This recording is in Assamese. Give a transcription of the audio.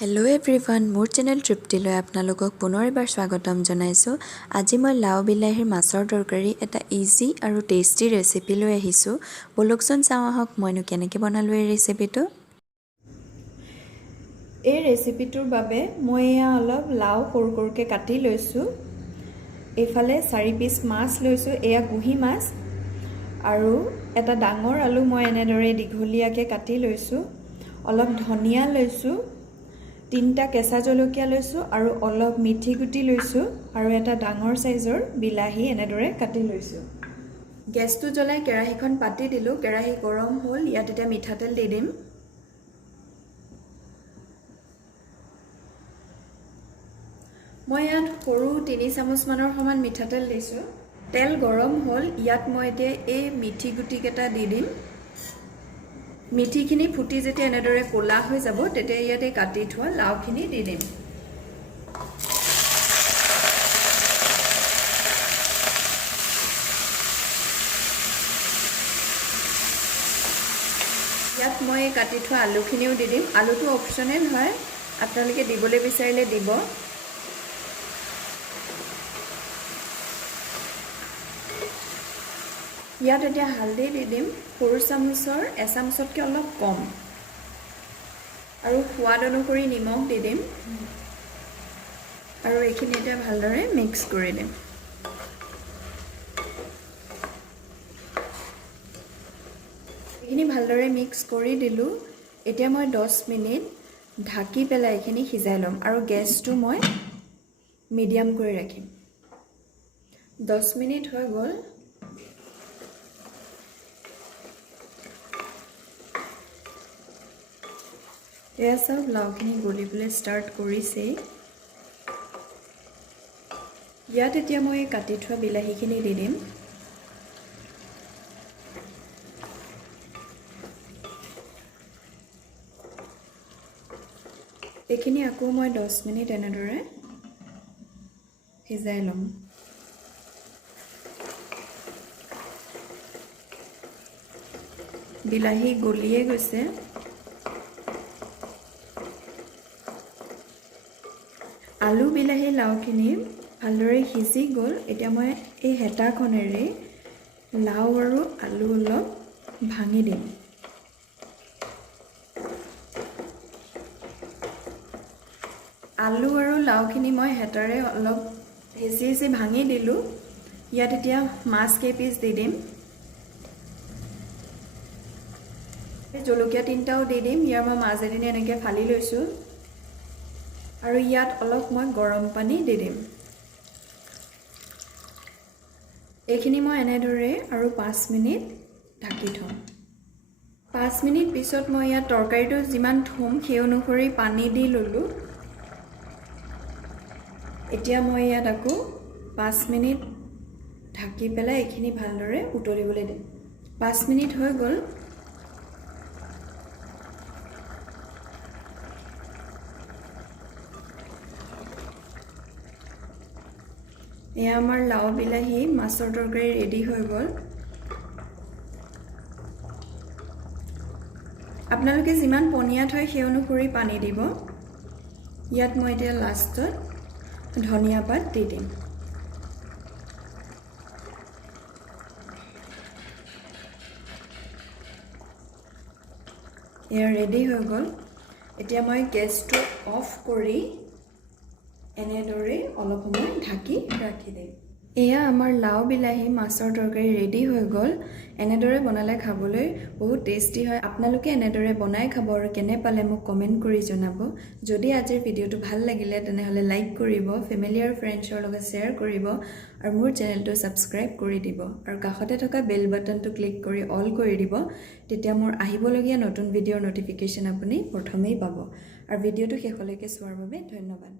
হেল্ল' এভৰিৱান, মোৰ চেনেল তৃপ্তিলৈ আপোনালোকক পুনৰ এবাৰ স্বাগতম জনাইছোঁ। আজি মই লাও বিলাহীৰ মাছৰ তৰকাৰী এটা ইজি আৰু টেষ্টি ৰেচিপি লৈ আহিছোঁ। বলকচোন চাওঁ আহক মইনো কেনেকৈ বনালোঁ এই ৰেচিপিটো। এই ৰেচিপিটোৰ বাবে মই এয়া অলপ লাও সৰু সৰুকৈ কাটি লৈছোঁ। এইফালে 4 পিচ মাছ লৈছোঁ, এয়া কুহি মাছ, আৰু এটা ডাঙৰ আলু মই এনেদৰে দীঘলীয়াকৈ কাটি লৈছোঁ। অলপ ধনিয়া লৈছোঁ, 3টা কেঁচা জলকীয়া লৈছোঁ আৰু অলপ মিঠি গুটি লৈছোঁ, আৰু এটা ডাঙৰ সাইজৰ বিলাহী এনেদৰে কাটি লৈছোঁ। গেছটো জ্বলাই কেৰাহীখন পাতি দিলোঁ। কেৰাহী গৰম হ'ল, ইয়াত এতিয়া মিঠাতেল দি দিম। মই ইয়াত সৰু 3 চামুচমানৰ সমান মিঠাতেল দিছোঁ। তেল গৰম হ'ল, ইয়াত মই এতিয়া এই মিঠি গুটিকেইটা দি দিম। মিঠিখিনি ফুটি যেতিয়া এনেদৰে ক'লা হৈ যাব, তেতিয়া ইয়াতে কাটি থোৱা লাওখিনি দি দিম। ইয়াত মই কাটি থোৱা আলুখিনিও দি দিম। আলুটো অপশ্যনেল হয়, আপোনালোকে দিবলৈ বিচাৰিলে দিব। ইয়াত এতিয়া হালধি দি দিম, সৰু চামুচৰ এচামুচতকৈ অলপ কম, আৰু সোৱাদ অনুসৰি নিমখ দি দিম, আৰু এইখিনি এতিয়া ভালদৰে মিক্স কৰি দিম। এইখিনি ভালদৰে মিক্স কৰি দিলোঁ। এতিয়া মই 10 মিনিট ঢাকি পেলাই এইখিনি সিজাই ল'ম, আৰু গেছটো মই মিডিয়াম কৰি ৰাখিম। 10 মিনিট হৈ গ'ল। এয়া চাওক, লাওখিনি গলিবলৈ ষ্টাৰ্ট কৰিছেই। ইয়াত এতিয়া মই কাটি থোৱা বিলাহীখিনি দি দিম। এইখিনি আকৌ মই 10 মিনিট এনেদৰে সিজাই ল'ম। বিলাহী গলিয়ে গৈছে। আলু বিলাহী লাওখিনি ভালদৰে সিজি গ'ল। এতিয়া মই এই হেতাখনেৰে লাও আৰু আলু অলপ ভাঙি দিম। আলু আৰু লাওখিনি মই হেতাৰে অলপ হেঁচি ভাঙি দিলোঁ। ইয়াত এতিয়া মাছ কেইপিচ দি দিম। জলকীয়া 3টাও দি দিম। ইয়াৰ মই মাজেদি এনেকৈ ফালি লৈছোঁ, আৰু ইয়াত অলপ মই গৰম পানী দি দিম। এইখিনি মই এনেদৰে আৰু 5 মিনিট ঢাকি থ'ম। 5 মিনিট পিছত মই ইয়াত তৰকাৰীটো যিমান থ'ম সেই অনুসৰি পানী দি ল'লোঁ। এতিয়া মই ইয়াত আকৌ 5 মিনিট ঢাকি পেলাই এইখিনি ভালদৰে উতলিবলৈ দিম। 5 মিনিট হৈ গ'ল। এয়া আমাৰ লাও বিলাহী মাছৰ তৰকাৰী ৰেডি হৈ গ'ল। আপোনালোকে যিমান পনীয়া থয় সেই অনুসৰি পানী দিব। ইয়াত মই এতিয়া লাষ্টত ধনিয়া পাত দি দিম। এয়া ৰেডি হৈ গ'ল। এতিয়া মই গেছটো অফ কৰি এনেদৰে অলপ সময় ঢাকি ৰাখি দিম। এয়া আমাৰ লাও বিলাহী মাছৰ তৰকাৰী ৰেডি হৈ গ'ল। এনেদৰে বনালে খাবলৈ বহুত টেষ্টি হয়। আপোনালোকে এনেদৰে বনাই খাব, আৰু কেনে পালে মোক কমেণ্ট কৰি জনাব। যদি আজিৰ ভিডিঅ'টো ভাল লাগিলে তেনেহ'লে লাইক কৰিব, ফেমিলি আৰু ফ্ৰেণ্ডছৰ লগত শ্বেয়াৰ কৰিব, আৰু মোৰ চেনেলটো ছাবস্ক্ৰাইব কৰি দিব, আৰু কাষতে থকা বেল বাটনটো ক্লিক কৰি অল কৰি দিব। তেতিয়া মোৰ আহিবলগীয়া নতুন ভিডিঅ'ৰ ন'টিফিকেশ্যন আপুনি প্ৰথমেই পাব। আৰু ভিডিঅ'টো শেষলৈকে চোৱাৰ বাবে ধন্যবাদ।